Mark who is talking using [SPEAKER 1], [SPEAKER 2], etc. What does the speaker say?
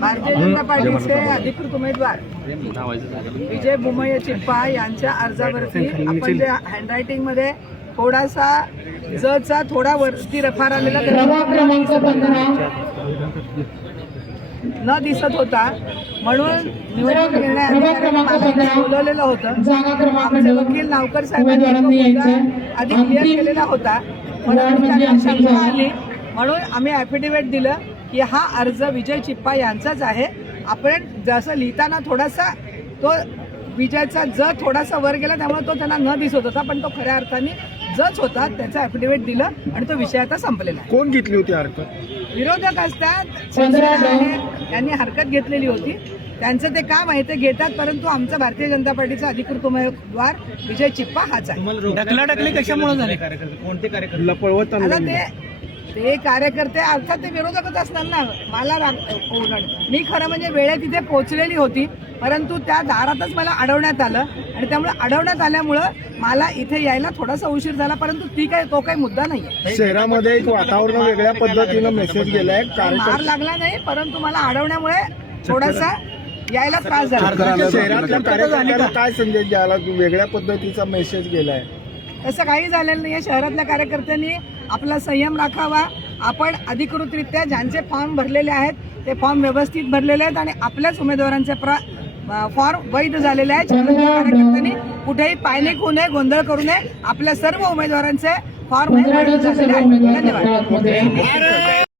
[SPEAKER 1] भारतीय जनता पार्टीचे अधिकृत उमेदवार विजय बुमय चिप्पा यांच्या अर्जावरती आपण जे हँडरायटिंगमध्ये थोडासा जचा थोडा वरती रफार आलेला न दिसत होता. म्हणून निवडणूक निर्णय बोलवलेलं होतं. आमचे वकील नावकर साहेबांनी. आधी क्लिअर केलेला होता. आली. म्हणून आम्ही ॲफिडेव्हिट दिलं की हा अर्ज विजय चिप्पा यांचाच आहे. आपण जसं लिहिताना थोडासा तो विजयचा ज थोडासा वर गेला त्यामुळे तो त्यांना न दिसत होता पण तो खऱ्या अर्थाने जच होता त्याचं ॲफिडेव्हिट दिलं आणि तो विषय आता संपलेला आहे.
[SPEAKER 2] कोण घेतली होती हरकत?
[SPEAKER 1] विरोधक असतात
[SPEAKER 3] पंधरा
[SPEAKER 1] शिवसेना
[SPEAKER 3] नऊ.
[SPEAKER 1] आहे, यांनी हरकत घेतलेली होती. त्यांचं ते काम आहे ते घेतात परंतु आमचा भारतीय जनता पार्टीचा अधिकृत उमेदवार विजय चिप्पा हाच आहे.
[SPEAKER 4] ढकला ढकली कशामुळे झाली?
[SPEAKER 2] लपळवत
[SPEAKER 1] आता ते ते कार्यकर्ते अर्थात ते विरोधकच असणार ना? मला ओरड. मी खरं म्हणजे वेळेत तिथे पोहोचलेली होती परंतु त्या दारातच मला अडवण्यात आलं आणि त्यामुळे अडवण्यात आल्यामुळं मला इथे यायला थोडासा उशीर झाला परंतु ती काय तो काही मुद्दा नाही.
[SPEAKER 2] शहरामध्ये एक वातावरण वेगळ्या पद्धतीनं मेसेज गेलाय
[SPEAKER 1] मार लागला नाही परंतु मला अडवण्यामुळे थोडासा यायला त्रास झाला.
[SPEAKER 2] शहरातल्या कार्यकर्त्यांना काय संदेश द्यायला वेगळ्या पद्धतीचा मेसेज गेलाय?
[SPEAKER 1] तसं काही झालेलं नाही शहरातल्या कार्यकर्त्यांनी आपला संयम राखावा. आपण अधिकृतरित्या ज्यांचे फॉर्म भरलेले आहेत ते फॉर्म व्यवस्थित भरलेले आहेत आणि आपल्याच उमेदवारांचे प्र फॉर्म वैध झालेले आहेत. कार्यकर्त्यांनी कुठेही पायनिक होऊ नये गोंधळ करू नये. आपल्या सर्व उमेदवारांचे फॉर्म वैध झालेले आहेत. धन्यवाद.